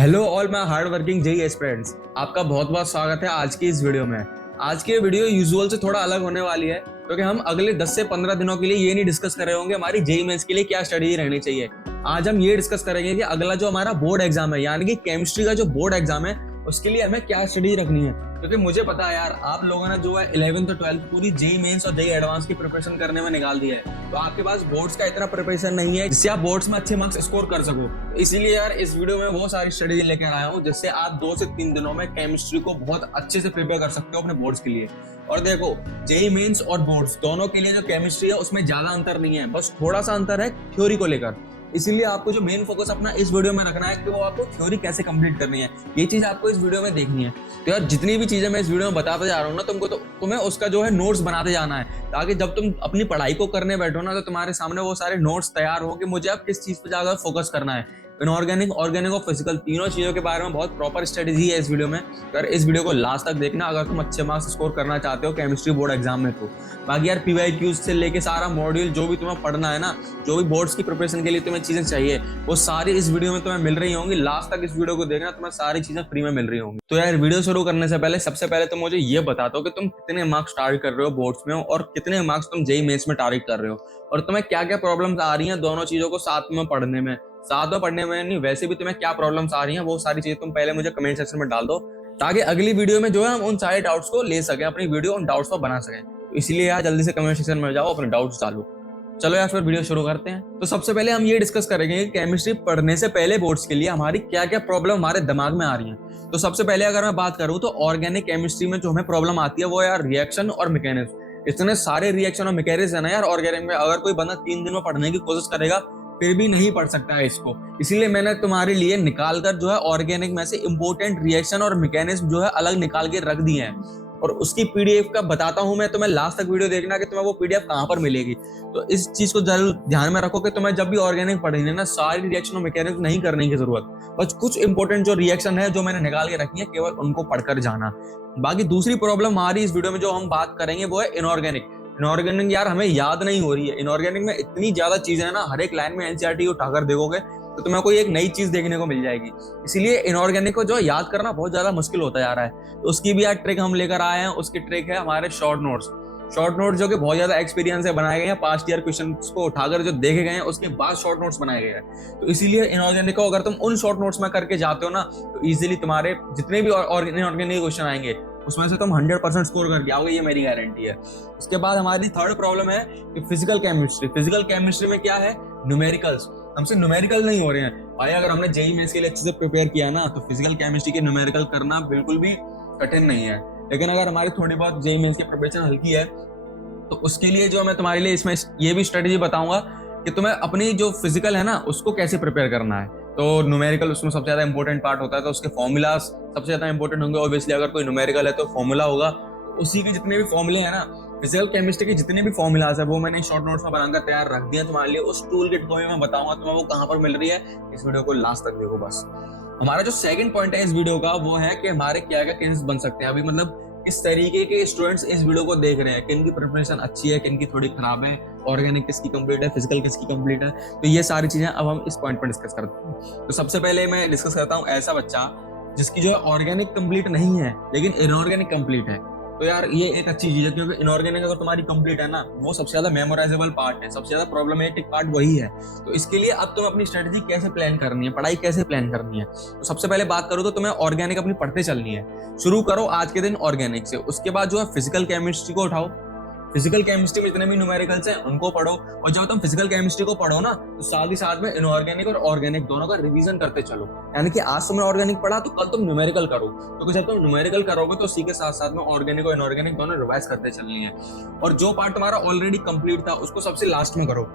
Hello all my hard working JE aspirants, आपका बहुत बहुत स्वागत है आज की इस वीडियो में। आज की वीडियो यूजुअल से थोड़ा अलग होने वाली है क्योंकि हम अगले 10 से 15 दिनों के लिए ये नहीं डिस्कस कर रहे होंगे हमारी जेई मेंस के लिए क्या स्टडी रहनी चाहिए। आज हम ये डिस्कस करेंगे कि अगला जो हमारा बोर्ड एग्जाम है यानी कि केमिस्ट्री का जो बोर्ड एग्जाम है उसके लिए हमें क्या स्टडी रखनी है। क्योंकि मुझे पता है यार, आप लोगों ने जो है 11th और 12th पूरी जेई मेंस और जेई एडवांस की प्रिपरेशन करने में निकाल दिया है, तो आपके पास बोर्ड्स का इतना प्रिपरेशन नहीं है जिससे आप बोर्ड्स में अच्छे मार्क्स स्कोर कर सको। इसीलिए यार इस वीडियो में बहुत सारी स्टडी लेकर आया हूँ जिससे आप 2 से 3 दिनों में केमिस्ट्री को बहुत अच्छे से प्रिपेयर कर सकते हो अपने बोर्ड्स के लिए। और देखो, जेई मेंस और बोर्ड्स दोनों के लिए जो केमिस्ट्री है उसमें ज्यादा अंतर नहीं है, बस थोड़ा सा अंतर है थ्योरी को लेकर। इसीलिए आपको जो मेन फोकस अपना इस वीडियो में रखना है कि वो आपको थ्योरी कैसे कंप्लीट करनी है, ये चीज आपको इस वीडियो में देखनी है। तो यार जितनी भी चीजें मैं इस वीडियो में बताते जा रहा हूँ ना तुमको, तो तुम्हें उसका जो है नोट्स बनाते जाना है ताकि जब तुम अपनी पढ़ाई को करने बैठो ना तो तुम्हारे सामने वो सारे नोट्स तैयार हो कि मुझे अब किस चीज पे ज्यादा फोकस करना है। इनऑर्गेनिक, ऑर्गेनिक और फिजिकल तीनों चीजों के बारे में बहुत प्रॉपर स्ट्रेटेजी है इस वीडियो में। अगर इस वीडियो को लास्ट तक देखना अगर तुम अच्छे मार्क्स स्कोर करना चाहते हो केमिस्ट्री बोर्ड एग्जाम में। तो बाकी यार पीवाईक्यूज से लेके सारा मॉड्यूल जो भी तुम्हें पढ़ना है ना, जो भी बोर्ड्स की प्रिपरेशन के लिए तुम्हें चीजें चाहिए वो सारी इस वीडियो में तुम्हें मिल रही होंगी। लास्ट तक इस वीडियो को देखना, तुम्हें सारी चीजें फ्री में मिल रही होंगी। तो यार वीडियो शुरू करने से पहले सबसे पहले तुम मुझे ये बता दो कि तुम कितने मार्क्स टारगेट कर रहे हो बोर्ड्स में और कितने मार्क्स तुम जेई मेंस में टारगेट कर रहे हो, और तुम्हें क्या क्या प्रॉब्लम्स आ रही हैं दोनों चीजों को साथ में पढ़ने में। साथ में पढ़ने में नहीं, वैसे भी तुम्हें क्या प्रॉब्लम्स आ रही हैं वो सारी चीजें तुम पहले मुझे कमेंट सेक्शन में डाल दो ताकि अगली वीडियो में जो है हम उन सारे डाउट्स को ले सकें, अपनी वीडियो उन डाउट्स को बना सकें। तो इसलिए यार जल्दी से कमेंट सेक्शन में जाओ, अपने डाउट्स डालो। चलो यार फिर वीडियो शुरू करते हैं। तो सबसे पहले हम ये डिस्कस करेंगे कि केमिस्ट्री पढ़ने से पहले बोर्ड्स के लिए हमारी क्या क्या प्रॉब्लम हमारे दिमाग में आ रही है। तो सबसे पहले अगर मैं बात करूं तो ऑर्गेनिक केमिस्ट्री में जो हमें प्रॉब्लम आती है वो यार रिएक्शन और मैकेनिज्म। इतने सारे रिएक्शन और मैकेनिज्म है ना यार ऑर्गेनिक में, अगर कोई बंदा 3 दिन में पढ़ने की कोशिश करेगा फिर भी नहीं पढ़ सकता है इसको। इसीलिए मैंने तुम्हारे लिए निकाल कर जो है ऑर्गेनिक में से इंपॉर्टेंट रिएक्शन और मैकेनिज्म जो है अलग निकाल के रख दिए हैं, और उसकी पीडीएफ का बताता हूं मैं, तुम्हें लास्ट तक वीडियो देखना कि तुम्हें वो पीडीएफ कहां पर मिलेगी। तो इस चीज को जरूर ध्यान में रखो कि तुम्हें जब भी ऑर्गेनिक पढ़नी ना सारी रिएक्शन और मैकेनिज्म नहीं करने की जरूरत, बस कुछ इंपॉर्टेंट जो रिएक्शन है जो मैंने निकाल के रखी है केवल उनको पढ़कर जाना। बाकी दूसरी प्रॉब्लम हमारी इस वीडियो में जो हम बात करेंगे वो है इनऑर्गेनिक। इनऑर्गेनिक यार हमें याद नहीं हो रही है। इनऑर्गेनिक में इतनी ज्यादा चीजें है ना, हर एक लाइन में एनसीईआरटी उठाकर देखोगे तो तुम्हें कोई एक नई चीज देखने को मिल जाएगी। इसीलिए इनऑर्गेनिक को जो याद करना बहुत ज्यादा मुश्किल होता जा रहा है। तो उसकी भी यार ट्रिक हम लेकर आए हैं। उसकी ट्रिक है हमारे शॉर्ट नोट्स। शॉर्ट नोट्स जो कि बहुत ज्यादा एक्सपीरियंस से बनाए गए हैं, पास्ट ईयर क्वेश्चन को उठाकर जो देखे गए हैं उसके बाद शॉर्ट नोट्स बनाए गए हैं। तो इसीलिए इनऑर्गेनिक को अगर तुम उन शॉर्ट नोट्स में करके जाते हो ना तो इजीली तुम्हारे जितने भी इनऑर्गेनिक क्वेश्चन आएंगे उसमें से तुम 100% स्कोर करके आओगे, ये मेरी गारंटी है। उसके बाद हमारी थर्ड प्रॉब्लम है कि फिजिकल केमिस्ट्री। फिजिकल केमिस्ट्री में क्या है, न्यूमेरिकल्स। हमसे न्यूमेरिकल नहीं हो रहे हैं भाई। अगर हमने जेई मेंस के लिए अच्छे से प्रिपेयर किया ना तो फिजिकल केमिस्ट्री के न्यूमेरिकल करना बिल्कुल भी कठिन नहीं है। लेकिन अगर हमारी थोड़ी बहुत जेई मेंस की प्रिपरेशन हल्की है तो उसके लिए जो मैं तुम्हारे लिए इसमें ये भी स्ट्रेटेजी बताऊंगा कि तुम्हें अपनी जो फिजिकल है ना उसको कैसे प्रिपेयर करना है। तो न्यूमेरिकल उसमें सबसे ज्यादा इंपॉर्टेंट पार्ट होता है, तो उसके फॉर्मूलाज सबसे ज्यादा इंपॉर्टेंट होंगे। ऑब्वियसली अगर कोई न्यूमेरिकल है तो फॉर्मूला होगा, तो उसी के जितने भी फॉर्मूले हैं ना, फिजिकल केमिस्ट्री के जितने भी फॉर्मूलाज है वो मैंने शॉर्ट नोट्स में बनाकर तैयार रख दिया तुम्हारे लिए। उस टूल किट को भी मैं बताऊंगा तुम्हें वो कहां पर मिल रही है। इस वीडियो को लास्ट तक देखो बस। हमारा जो सेकंड पॉइंट है इस वीडियो का वो है कि हमारे क्या क्या केसेस बन सकते हैं। अभी मतलब किस तरीके के स्टूडेंट्स इस वीडियो को देख रहे हैं, किन की प्रिपरेशन अच्छी है, किन की थोड़ी खराब है, ऑर्गेनिक किसकी कंप्लीट है, फिजिकल किसकी कंप्लीट है। तो ये सारी चीजें अब हम इस पॉइंट पर डिस्कस करते हैं। तो सबसे पहले मैं डिस्कस करता हूँ ऐसा बच्चा जिसकी जो है ऑर्गेनिक कंप्लीट नहीं है लेकिन इनऑर्गेनिक कंप्लीट है। तो यार ये एक अच्छी चीज है क्योंकि इनऑर्गेनिक अगर तुम्हारी कंप्लीट है ना वो सबसे ज्यादा मेमोराइजेबल पार्ट है, सबसे ज्यादा प्रॉब्लमेटिक पार्ट वही है। तो इसके लिए अब तुम अपनी स्ट्रेटेजी कैसे प्लान करनी है, पढ़ाई कैसे प्लान करनी है। तो सबसे पहले बात करो तो तुम्हें ऑर्गेनिक अपनी पढ़ते चलनी है। शुरू करो आज के दिन ऑर्गेनिक से। उसके बाद जो है फिजिकल केमिस्ट्री को उठाओ। फिजिकल केमिस्ट्री में जितने भी न्यूमेरिकल्स हैं उनको पढ़ो, और जब तुम फिजिकल केमिस्ट्री को पढ़ो ना तो साथ ही साथ में इनऑर्गेनिक और ऑर्गेनिक दोनों का रिवीजन करते चलो। यानी कि आज तुमने ऑर्गेनिक पढ़ा तो कल तुम न्यूमेरिकल करो, क्योंकि जब तुम न्यूमेरिकल करोगे तो उसी के साथ साथ में ऑर्गेनिक और इनऑर्गेनिक दोनों रिवाइज करते चलनी है। और जो पार्ट तुम्हारा ऑलरेडी कंप्लीट था उसको सबसे लास्ट में करो।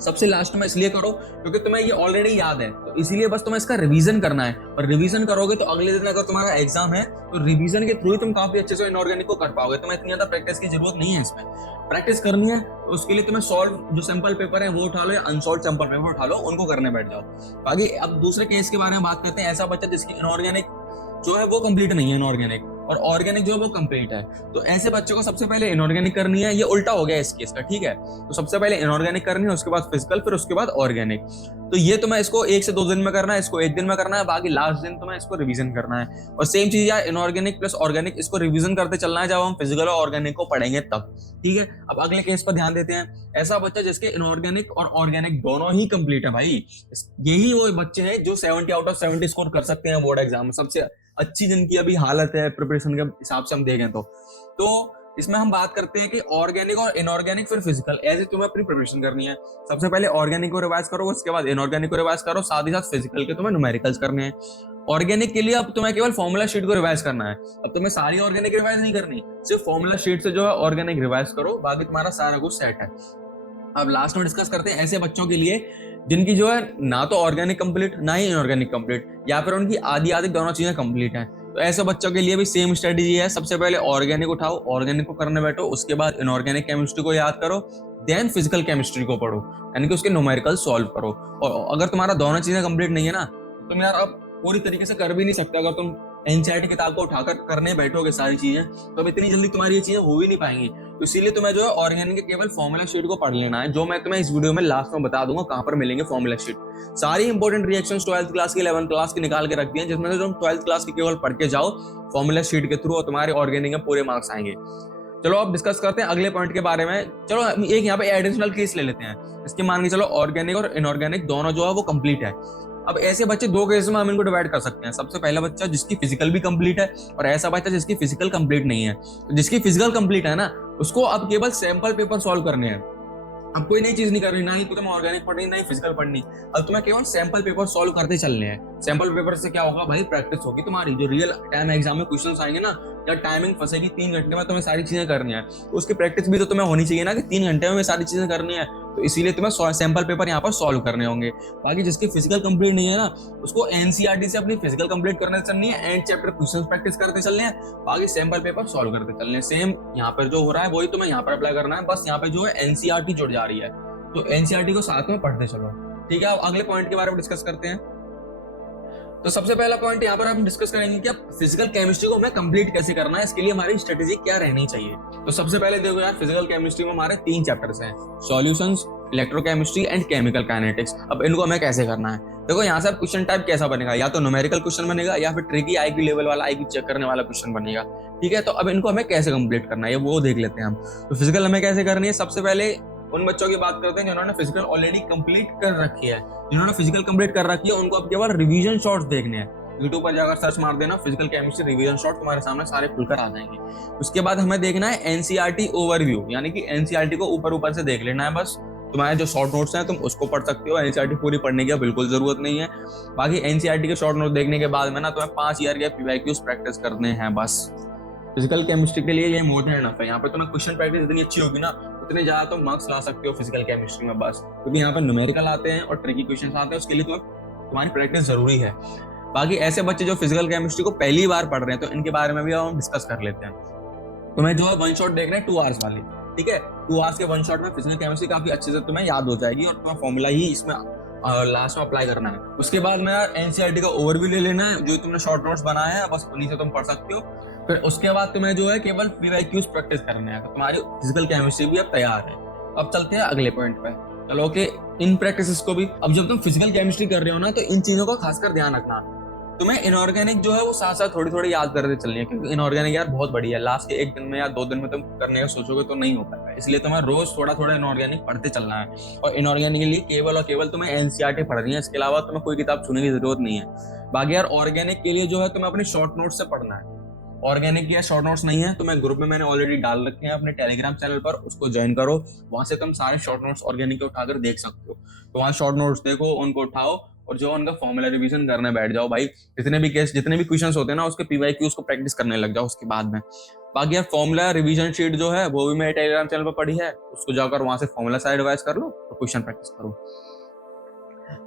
सबसे लास्ट में इसलिए करो क्योंकि तुम्हें ये ऑलरेडी याद है, तो इसीलिए बस तुम्हें इसका रिवीजन करना है। और रिवीजन करोगे तो अगले दिन अगर तुम्हारा एग्जाम है तो रिवीजन के थ्रू ही तुम काफी अच्छे से इनऑर्गेनिक को कर पाओगे। तुम्हें इतनी ज्यादा प्रैक्टिस की जरूरत नहीं है। इसमें प्रैक्टिस करनी है तो उसके लिए तुम्हें सॉल्व जो सैंपल पेपर है वो उठा लो या अनसॉल्व सैंपल पेपर उठा लो, उनको करने बैठ जाओ। बाकी अब दूसरे केस के बारे में बात करते हैं। ऐसा बच्चा जिसकी इनऑर्गेनिक जो है वो कंप्लीट नहीं है इनऑर्गेनिक, और ऑर्गेनिक जो है वो कंप्लीट है। तो ऐसे बच्चों को सबसे पहले इनऑर्गेनिक करनी है, ये उल्टा हो गया इस केस का, ठीक है। तो सबसे पहले इनऑर्गेनिक करनी है, उसके बाद फिजिकल, फिर उसके बाद ऑर्गेनिक। तो ये तुम्हें इसको 1 से 2 दिन में करना है, इसको 1 दिन में करना है, बाकी लास्ट दिन तुम्हें इसको रिवीजन करना है। और सेम चीज यार, इनऑर्गेनिक प्लस ऑर्गेनिक इसको रिवीजन करते चलना है जब हम फिजिकल और ऑर्गेनिक को पढ़ेंगे तब, ठीक है। अब अगले केस पर ध्यान देते हैं। ऐसा बच्चा जिसके इनऑर्गेनिक और ऑर्गेनिक दोनों ही कंप्लीट है भाई, यही वो बच्चे हैं जो 70 आउट ऑफ 70 स्कोर कर सकते हैं बोर्ड एग्जाम में। सबसे अच्छी जिनकी अभी हालत है प्रिपरेशन के हिसाब से हम देखें तो इसमें हम बात करते हैं कि ऑर्गेनिक और इनऑर्गेनिक फिर फिजिकल, ऐसे तुम्हें अपनी प्रिपरेशन करनी है। सबसे पहले ऑर्गेनिक को रिवाइज करो, उसके बाद इनऑर्गेनिक को रिवाइज करो, साथ ही साथ फिजिकल के तुम्हें न्यूमेरिकल्स करने हैं। ऑर्गेनिक के लिए अब तुम्हें केवल फॉर्मूला शीट को रिवाइज करना है। अब तुम्हें सारी ऑर्गेनिक रिवाइज नहीं करनी, सिर्फ फॉर्मूला शीट से जो है ऑर्गेनिक रिवाइज करो, बाकी तुम्हारा सारा कुछ सेट है। अब लास्ट में डिस्कस करते हैं ऐसे बच्चों के लिए जिनकी जो है ना तो ऑर्गेनिक कंप्लीट ना ही इनऑर्गेनिक कंप्लीट, या फिर उनकी आधी आधी दोनों चीजें कंप्लीट हैं। तो ऐसे बच्चों के लिए भी सेम स्ट्रेटेजी है। सबसे पहले ऑर्गेनिक उठाओ, ऑर्गेनिक को करने बैठो, उसके बाद इनऑर्गेनिक केमिस्ट्री को याद करो, देन फिजिकल केमिस्ट्री को पढ़ो, यानी कि उसके न्यूमेरिकल सॉल्व करो। और अगर तुम्हारा दोनों चीजें कंप्लीट नहीं है ना, तुम यार अब पूरी तरीके से कर भी नहीं सकते। अगर तुम एनसीईआरटी किताब को उठाकर करने बैठोगे सारी चीजें, तो अब इतनी जल्दी तुम्हारी ये चीजें हो ही नहीं पाएंगी। तो इसीलिए तुम्हें जो है ऑर्गेनिक के केवल फॉर्मूला शीट को पढ़ लेना है, जो मैं तुम्हें इस वीडियो में लास्ट में बता दूंगा कहां पर मिलेंगे फॉर्मूला शीट। सारी इंपॉर्टेंट रिएक्शंस 12th क्लास की 11th क्लास की निकाल के रख दी है, जिसमें से तुम 12th क्लास की केवल पढ़ के जाओ फॉर्मूला शीट के थ्रू, और तुम्हारे ऑर्गेनिक में पूरे मार्क्स आएंगे। चलो अब डिस्कस करते हैं अगले पॉइंट के बारे में। चलो एक यहाँ पे एडिशनल केस ले लेते हैं। इसके मान के चलो ऑर्गेनिक और इनऑर्गेनिक दोनों जो है वो कंप्लीट है। अब ऐसे बच्चे दो केस में हम इनको डिवाइड कर सकते हैं। सबसे पहला बच्चा जिसकी फिजिकल भी कंप्लीट है, और ऐसा बच्चा जिसकी फिजिकल कंप्लीट नहीं है। तो जिसकी फिजिकल कंप्लीट है ना, उसको अब केवल सैंपल पेपर सॉल्व करने हैं। अब कोई नई चीज नहीं करनी, ना ही तुम्हें ऑर्गेनिक पढ़नी ना ही फिजिकल पढ़नी। अब तुम्हें केवल सैंपल पेपर सॉल्व करते चलने हैं। सैंपल पेपर से क्या होगा भाई, प्रैक्टिस होगी तुम्हारी। जो रियल टाइम एग्जाम में क्वेश्चंस आएंगे ना, या टाइमिंग फंसेगी 3 घंटे में तुम्हें सारी चीजें करनी है, तो उसकी प्रैक्टिस भी तो तुम्हें होनी चाहिए ना कि 3 घंटे में सारी चीजें करनी है। तो इसीलिए तुम्हें सैंपल पेपर यहाँ पर सॉल्व करने होंगे। बाकी जिसकी फिजिकल कंप्लीट नहीं है ना, उसको एनसीईआरटी से अपनी फिजिकल कंप्लीट करने चलनी है, एंड चैप्टर क्वेश्चंस प्रैक्टिस करते चलने हैं, बाकी सैंपल पेपर सॉल्व करते चलने हैं। सेम यहाँ पर जो हो रहा है वही तुम्हें यहाँ पर अप्लाई करना है, बस यहाँ पे जो है एनसीईआरटी जुड़ जा रही है, तो एनसीईआरटी को साथ में पढ़ते चलो, ठीक है। अब अगले पॉइंट के बारे में डिस्कस करते हैं। तो सबसे पहला पॉइंट यहाँ पर हम डिस्कस करेंगे कि अब फिजिकल केमिस्ट्री को हमें कंप्लीट कैसे करना है, इसके लिए हमारी स्ट्रेटेजी क्या रहनी चाहिए। तो सबसे पहले देखो यार, फिजिकल केमिस्ट्री में हमारे 3 चैप्टर्स हैं, solutions, electrochemistry and chemical kinetics. अब इनको हमें कैसे करना है, देखो यहाँ से क्वेश्चन टाइप कैसा बनेगा, या तो न्यूमेरिकल क्वेश्चन बनेगा, या फिर ट्रिकी आईक्यू लेवल वाला आईक्यू चेक करने वाला क्वेश्चन बनेगा, ठीक है। तो अब इनको हमें कैसे कंप्लीट करना है वो देख लेते हैं हम। तो फिजिकल हमें कैसे करनी है, सबसे पहले उन बच्चों की बात करते हैं जिन्होंने फिजिकल ऑलरेडी कंप्लीट कर रखी है। जिन्होंने फिजिकल कंप्लीट कर रखी है उनको अब केवल रिवीजन शॉट्स देखने हैं। यूट्यूब पर जाकर सर्च मार देना फिजिकल केमिस्ट्री रिवीजन शॉट, तुम्हारे सामने सारे खुलकर आ जाएंगे। उसके बाद हमें देखना है एनसीईआरटी ओवरव्यू, यानी कि एनसीईआरटी को ऊपर ऊपर से देख लेना है बस। तुम्हारे जो शॉर्ट नोट्स हैं तुम उसको पढ़ सकते हो, एनसीईआरटी पूरी पढ़ने की बिल्कुल जरूरत नहीं है। बाकी एनसीईआरटी के शॉर्ट नोट देखने के बाद में ना तुम्हें 5 ईयर के पीवाईक्यूज प्रैक्टिस करने हैं बस। फिजिकल केमिस्ट्री के लिए ये मोर देन इनफ है। यहाँ पे तुम्हें क्वेश्चन प्रैक्टिस इतनी अच्छी होगी ना, उतने ज्यादा तुम मार्क्स ला सकते हो फिजिकल केमिस्ट्री में बस, क्योंकि यहाँ पे न्यूमेरिकल आते हैं और ट्रिकी क्वेश्चन आते हैं, उसके लिए तुम्हारी प्रैक्टिस जरूरी है। बाकी ऐसे बच्चे जो फिजिकल केमिस्ट्री को पहली बार पढ़ रहे हैं, तो इनके बारे में भी हम डिस्कस कर लेते हैं। तुम्हें जो है 1 शॉट देखना है 2 आवर्स वाली, ठीक है। 2 आवर्स के 1 शॉट में फिजिकल केमिस्ट्री काफी अच्छे से तुम्हें याद हो जाएगी, और तुम्हें फॉर्मूला ही इसमें लास्ट में अप्लाई करना है। उसके बाद में यार एनसीईआरटी का ओवरव्यू ले लेना है, जो तुमने शॉर्ट नोट्स बनाए हैं बस उन्हीं से तुम पढ़ सकते हो। फिर उसके बाद तुम्हें जो है केवल पीवाईक्यूज प्रैक्टिस करने हैं, तो तुम्हारी फिजिकल केमिस्ट्री भी अब तैयार है। अब चलते हैं अगले पॉइंट पे। चलो कि इन प्रैक्टिसेस को भी, अब जब तुम फिजिकल केमिस्ट्री कर रहे हो ना, तो इन चीजों का खासकर ध्यान रखना। तुम्हें इनऑर्गेनिक जो है वो साथ साथ थोड़ी थोड़ी याद करते चलनी है, क्योंकि इनऑर्गेनिक यार बहुत बढ़िया है। लास्ट के 1 दिन में या 2 दिन में तुम करने का सोचोगे तो नहीं हो पाएगा, इसलिए तुम्हें रोज थोड़ा थोड़ा इनऑर्गेनिक पढ़ते चलना है। और इनऑर्गेनिक के लिए केवल और केवल तुम्हें एनसीईआरटी पढ़नी है, इसके अलावा तुम्हें कोई किताब छूने की जरूरत नहीं है। बाकी यार ऑर्गेनिक के लिए जो है तुम्हें अपने शॉर्ट नोट्स से पढ़ना है। ऑर्गेनिक के शॉर्ट नोट्स नहीं है तो मैं ग्रुप में मैंने ऑलरेडी डाल रखे हैं अपने टेलीग्राम चैनल पर, उसको ज्वाइन करो। वहां से तुम सारे शॉर्ट नोट्स ऑर्गेनिक के उठाकर देख सकते हो। तो वहां शॉर्ट नोट्स देखो, उनको उठाओ, और जो उनका फॉर्मूला रिवीजन करने बैठ जाओ भाई। जितने भी क्वेश्चंस होते हैं ना, उसके पीवाईक्यूज को प्रैक्टिस करने लग जाओ उसके बाद में। बाकी यार फॉर्मूला रिवीजन शीट जो है वो भी मेरे टेलीग्राम चैनल पर पड़ी है, उसको जाकर वहां से फॉर्मूला साइड रिवाइज कर लो, तो क्वेश्चन प्रैक्टिस करो।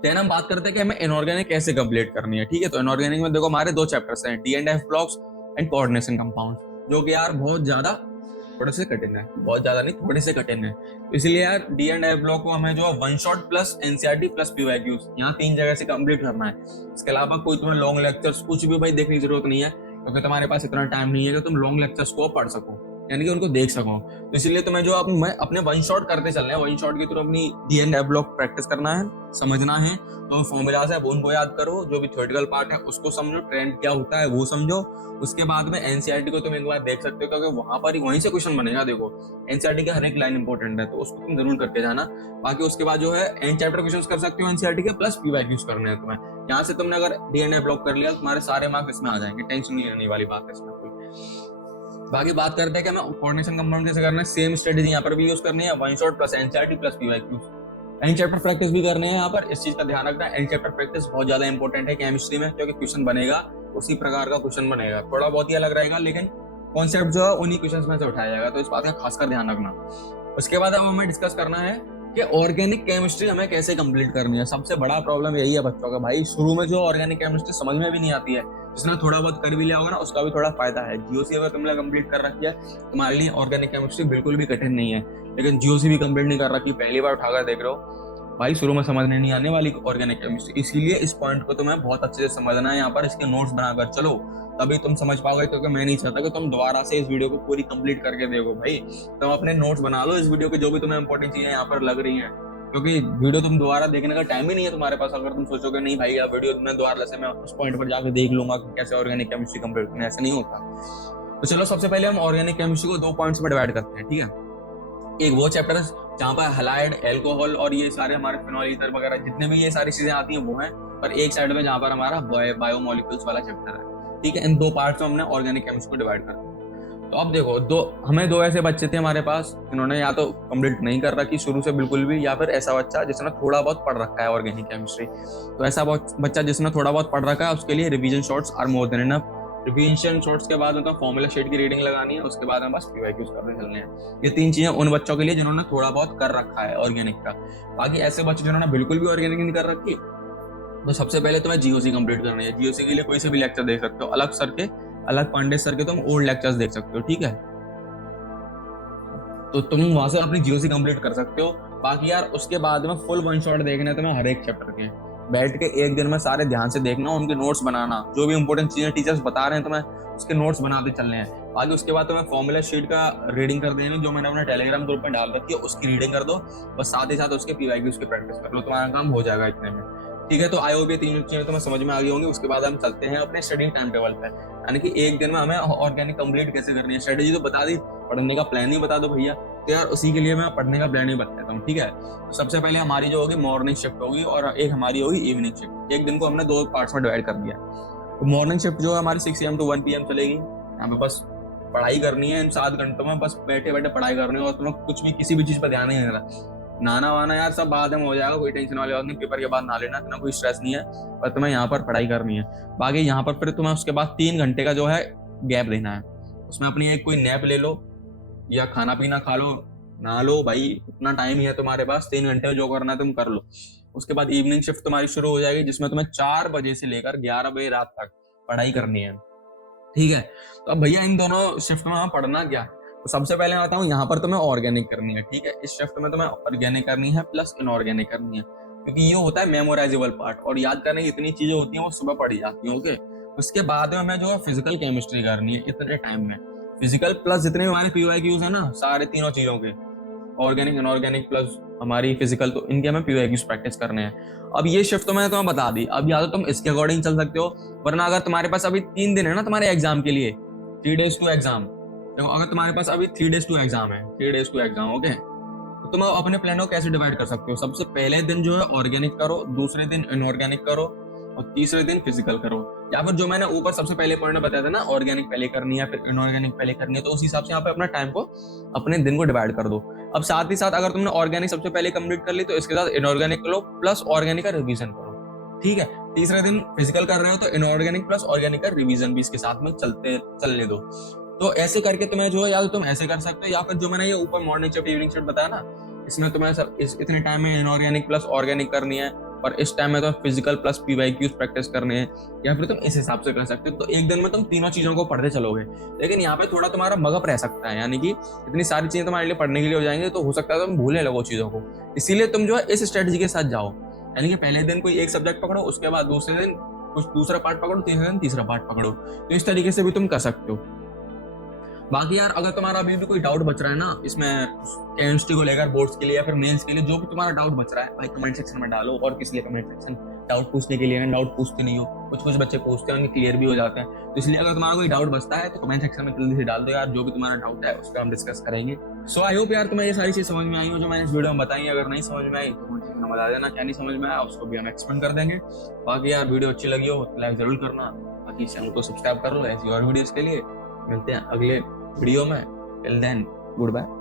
देन हम बात करते हैं कि हमें इनऑर्गेनिक कैसे कंप्लीट करनी है, ठीक है। तो इनऑर्गेनिक में देखो हमारे 2 चैप्टर्स हैं, डी&एफ ब्लॉक्स एंड कोऑर्डिनेशन कंपाउंड, जो कि यार बहुत ज्यादा थोड़े से कठिन है, बहुत ज्यादा नहीं थोड़े से कठिन है। तो इसलिए यार डी&एफ ब्लॉक को हमें जो 1 shot plus NCERT plus PYQs यहाँ 3 जगह से कंप्लीट करना है। इसके अलावा कोई तुम्हें लॉन्ग लेक्चर्स कुछ भी भाई देखने की जरूरत नहीं है। क्योंकि तुम्हारे पास इतना टाइम नहीं है कि तुम लॉन्ग लेक्चर्स को पढ़ सको, यानी कि उनको देख सको। तो इसलिए तुम्हें जो मैं अपने वन शॉट करते चलना है, वन शॉट के थ्रू अपनी डी ब्लॉक प्रैक्टिस करना है, समझना है। तो फॉर्मूलाज है वो उनको याद करो, जो भी थ्योरेटिकल पार्ट है उसको समझो, ट्रेंड क्या होता है वो समझो। उसके बाद में एनसीईआरटी को तुम एक बार देख सकते हो, क्योंकि वहां पर ही वहीं से क्वेश्चन बनेगा। देखो एनसीईआरटी का हर एक लाइन इंपॉर्टेंट है, तो उसको तुम जरूर करके जाना। बाकी उसके बाद जो है एंड चैप्टर क्वेश्चन कर सकते हो एनसीईआरटी के, प्लस पीवाईक्यूज करने हैं तुम्हें। यहाँ से तुमने अगर डी ब्लॉक कर लिया, तुम्हारे सारे मार्क्स इसमें आ जाएंगे, टेंशन नहीं लेने वाली बात है इसमें कोई। बाकी बात करते हैं कि हमें कोऑर्डिनेशन कंपाउंड कैसे करना है। सेम स्ट्रेटजी यहाँ पर भी यूज करनी है, one shot plus NCERT plus PYQs. And chapter practice भी करने हैं यहाँ पर, इस चीज का ध्यान रखना है। एंड चैप्टर प्रैक्टिस बहुत ज्यादा इंपॉर्टेंट है केमिस्ट्री में, क्योंकि क्वेश्चन बनेगा उसी प्रकार का क्वेश्चन बनेगा, थोड़ा बहुत ही अलग रहेगा, लेकिन कॉन्सेप्ट जो है उन्हीं क्वेश्चन में से उठाया जाएगा, तो इस बात का खासकर ध्यान रखना। उसके बाद अब हमें डिस्कस करना है कि ऑर्गेनिक केमिस्ट्री हमें कैसे कंप्लीट करनी है। सबसे बड़ा प्रॉब्लम यही है बच्चों का, भाई शुरू में जो ऑर्गेनिक केमिस्ट्री समझ में भी नहीं आती है, जिसने थोड़ा बहुत कर भी लिया होगा ना उसका भी थोड़ा फायदा है। जीओसी अगर तुमने कंप्लीट कर रखी है, तुम्हारे लिए ऑर्गेनिक केमिस्ट्री बिल्कुल भी कठिन नहीं है। लेकिन जीओसी भी कंप्लीट नहीं कर रखी, पहली बार उठाकर देख रहे हो, भाई शुरू में समझने नहीं आने वाली ऑर्गेनिक केमिस्ट्री। इसीलिए इस पॉइंट को तुम्हें बहुत अच्छे से समझना है, यहाँ पर इसके नोट्स बनाकर चलो, तभी तुम समझ पाओगे। क्योंकि मैं नहीं चाहता कि तुम दोबारा से इस वीडियो को पूरी कंप्लीट करके देखो, भाई तुम अपने नोट्स बना लो इस वीडियो के, जो भी तुम्हें इंपॉर्टेंट चीजें यहाँ पर लग रही है, क्योंकि वीडियो तुम दोबारा देखने का टाइम ही नहीं है तुम्हारे पास। अगर तुम सोचोगे नहीं भाई यार वीडियो मैं दोबारा से मैं उस पॉइंट पर जाकर देख लूंगा कि कैसे ऑर्गेनिक केमिस्ट्री कंप्लीट करना है, ऐसा नहीं होता। तो चलो सबसे पहले हम ऑर्गेनिक केमिस्ट्री को दो पॉइंट्स में डिवाइड करते हैं, ठीक है। एक वो चैप्टर जहाँ पर हैलाइड, एल्कोहल और ये सारे हमारे फिनॉल ईथर वगैरह जितने भी ये सारी चीजें आती हैं वो है, पर एक साइड में जहाँ पर हमारा बायोमोलिक्यूल्स वाला चैप्टर है, ठीक है। इन दो पार्ट्स में हमने ऑर्गेनिक केमिस्ट्री को डिवाइड कर। तो अब देखो हमें दो ऐसे बच्चे थे हमारे पास, इन्होंने या तो कंप्लीट नहीं कर रखी शुरू से बिल्कुल भी, या फिर ऐसा बच्चा जिसने थोड़ा बहुत पढ़ रखा है ऑर्गेनिक केमिस्ट्री। तो ऐसा बच्चा जिसने थोड़ा बहुत पढ़ रखा है उसके लिए revision shorts are more than enough. Revision shorts के बाद मतलब फॉर्मूला शीट की रीडिंग लगानी है, उसके बाद हम बस पीवाईक्यूज करने चलने हैं। ये तीन चीजें उन बच्चों के लिए जिन्होंने थोड़ा बहुत कर रखा है ऑर्गेनिक का। बाकी ऐसे बच्चे जिन्होंने बिल्कुल भी ऑर्गेनिक नहीं कर रखी, तो सबसे पहले तुम्हें जीओसी कंप्लीट करनी है। जीओसी के लिए कोई से भी लेक्चर देख सकते हो, अलग पांडे सर के तुम ओल्ड लेक्चर्स देख सकते हो, ठीक है। तो तुम वहां से अपनी जीओसी कंप्लीट कर सकते हो। बाकी यार उसके बाद में फुल वन शॉट देखना है तुम्हें हर एक चैप्टर के, बैठ के एक दिन में सारे ध्यान से देखना, उनके नोट्स बनाना, जो भी इंपॉर्टेंट चीजें टीचर्स बता रहे हैं तुम्हें उसके नोट्स बनाते चलने हैं। बाकी उसके बाद तुम्हें फॉर्मूला शीट का रीडिंग कर देनी, जो मैंने अपने टेलीग्राम ग्रुप में डाल रखी है उसकी रीडिंग कर दो, बस साथ ही साथ उसके पीवाईक्यूज की प्रैक्टिस कर लो, तुम्हारा काम हो जाएगा इतने में, ठीक है। तो आई होप ये तीनों चीजें तुम्हें समझ में आ गई होंगी। उसके बाद हम चलते हैं अपने स्टडी टाइम टेबल पे, यानी कि एक दिन में हमें ऑर्गेनिक कंप्लीट कैसे करनी है। स्ट्रेटेजी तो बता दी, पढ़ने का प्लान ही बता दो भैया, तो यार उसी के लिए मैं पढ़ने का प्लान ही बता देता हूँ, ठीक है। तो सबसे पहले हमारी जो होगी मॉर्निंग शिफ्ट होगी और एक हमारी होगी इवनिंग शिफ्ट। एक दिन को हमने दो पार्ट्स में डिवाइड कर दिया। तो मॉर्निंग शिफ्ट जो है हमारी 6 AM to 1 PM चलेगी। यहाँ पे बस पढ़ाई करनी है, इन 7 घंटों में बस बैठे बैठे पढ़ाई करनी है, और तुम्हें कुछ भी किसी भी चीज पर ध्यान नहीं देना। नहाना वाना यार सब बाद में हो जाएगा, कोई टेंशन वाली बात नहीं, पेपर के बाद नहा लेना, इतना कोई स्ट्रेस नहीं है, पर तुम्हें यहाँ पर पढ़ाई करनी है। बाकी यहाँ पर फिर तुम्हें उसके बाद 3 घंटे का जो है गैप देना है, उसमें अपनी एक कोई नैप ले लो या खाना पीना खा लो, नहा लो, भाई उतना टाइम ही है तुम्हारे पास, 3 घंटे में जो करना है तुम कर लो। उसके बाद इवनिंग शिफ्ट तुम्हारी शुरू हो जाएगी, जिसमें तुम्हें 4 बजे से लेकर 11 बजे रात तक पढ़ाई करनी है, ठीक है। तो अब भैया इन दोनों शिफ्ट में हमें पढ़ना क्या, तो सबसे पहले मैं बताऊं यहाँ पर तुम्हें ऑर्गेनिक करनी है, ठीक है। इस शिफ्ट में तुम्हें ऑर्गेनिक करनी है प्लस इनऑर्गेनिक करनी है, क्योंकि ये होता है मेमोराइजेबल पार्ट, और याद करने की इतनी चीजें होती हैं वो सुबह पढ़ी जाती हैं, ओके। उसके बाद में हमें जो है फिजिकल केमिस्ट्री करनी है इतने टाइम में। फिजिकल प्लस जितने हमारे पीवाईक्यूज है ना सारे तीनों चीजों के, ऑर्गेनिक इनऑर्गेनिक प्लस हमारी फिजिकल, तो इनके हमें पीवाईक्यूज प्रैक्टिस करने हैं। अब ये शिफ्ट तो मैंने तुम्हें बता दी, अब या तो तुम इसके अकॉर्डिंग चल सकते हो, वरना अगर तुम्हारे पास अभी 3 दिन है ना तुम्हारे एग्जाम के लिए, 3 days to एग्जाम, देखो अगर तुम्हारे पास अभी 3 days to एग्जाम है, 3 days to एग्जाम, ओके, तो तुम अपने प्लान को कैसे डिवाइड कर सकते हो। सबसे पहले दिन जो है ऑर्गेनिक करो, दूसरे दिन इनऑर्गेनिक करो, और तीसरे दिन फिजिकल करो, या फिर जो मैंने ऊपर सबसे पहले पॉइंट में बताया था ना ऑर्गेनिक पहले करनी है फिर इनऑर्गेनिक पहले करनी है, तो उस हिसाब से यहाँ पे अपना टाइम को अपने दिन को डिवाइड कर दो। अब साथ ही साथ अगर तुमने ऑर्गेनिक सबसे पहले कंप्लीट कर ली तो इसके साथ इनऑर्गेनिक करो प्लस ऑर्गेनिक का रिवीजन करो, ठीक है। तीसरे दिन फिजिकल कर रहे हो तो इनऑर्गेनिक प्लस ऑर्गेनिक का रिवीजन भी इसके साथ में चलने दो। तो ऐसे करके तुम्हें जो है या तो तुम ऐसे कर सकते हो, या फिर जो मैंने ये ऊपर मॉर्निंग शिफ्ट इवनिंग शिफ्ट बताया ना, इसमें तुम्हें इतने टाइम में इनऑर्गेनिक प्लस ऑर्गेनिक करनी है, और इस टाइम में तो फिजिकल प्लस पीवाईक्यूज प्रैक्टिस करने हैं, या फिर तुम इस हिसाब से कर सकते हो। तो एक दिन में तुम तीनों चीजों को पढ़ते चलोगे, लेकिन यहाँ पे थोड़ा तुम्हारा मगअप रह सकता है, यानी कि इतनी सारी चीजें तुम्हारे लिए पढ़ने के लिए हो जाएंगे तो हो सकता है तुम भूलने लगो चीजों को। इसीलिए तुम जो है इस स्ट्रेटजी के साथ जाओ, यानी कि पहले दिन कोई एक सब्जेक्ट पकड़ो, उसके बाद दूसरे दिन कुछ दूसरा पार्ट पकड़ो, तीसरा पार्ट पकड़ो। तो इस तरीके से भी तुम कर सकते हो। बाकी यार अगर तुम्हारा अभी भी कोई डाउट बच रहा है ना इसमें केमिस्ट्री को लेकर, बोर्ड्स के लिए या फिर मेंस के लिए, जो भी तुम्हारा डाउट बच रहा है भाई कमेंट सेक्शन में डालो। और किस लिए कमेंट सेक्शन, डाउट पूछने के लिए, डाउट पूछते नहीं हो, कुछ बच्चे पूछते हैं, उनके क्लियर भी हो जाते हैं। तो इसलिए अगर तुम्हारा कोई डाउट बचता है तो कमेंट सेक्शन में जल्दी से डाल दो यार, जो भी तुम्हारा डाउट है उस पर हम डिस्कस करेंगे। सो आई होप यार तुम्हें ये सारी चीज समझ में आई हो जो मैंने इस वीडियो में बताई। अगर नहीं समझ में आई तो कमेंट सेक्शन में बता देना, क्या नहीं समझ में आया उसको भी हम एक्सप्लेन कर देंगे। बाकी यार वीडियो अच्छी लगी हो लाइक जरूर करना, बाकी चैनल को सब्सक्राइब कर लो ऐसी और वीडियोस के लिए। मिलते हैं अगले वीडियो में। Till then good bye.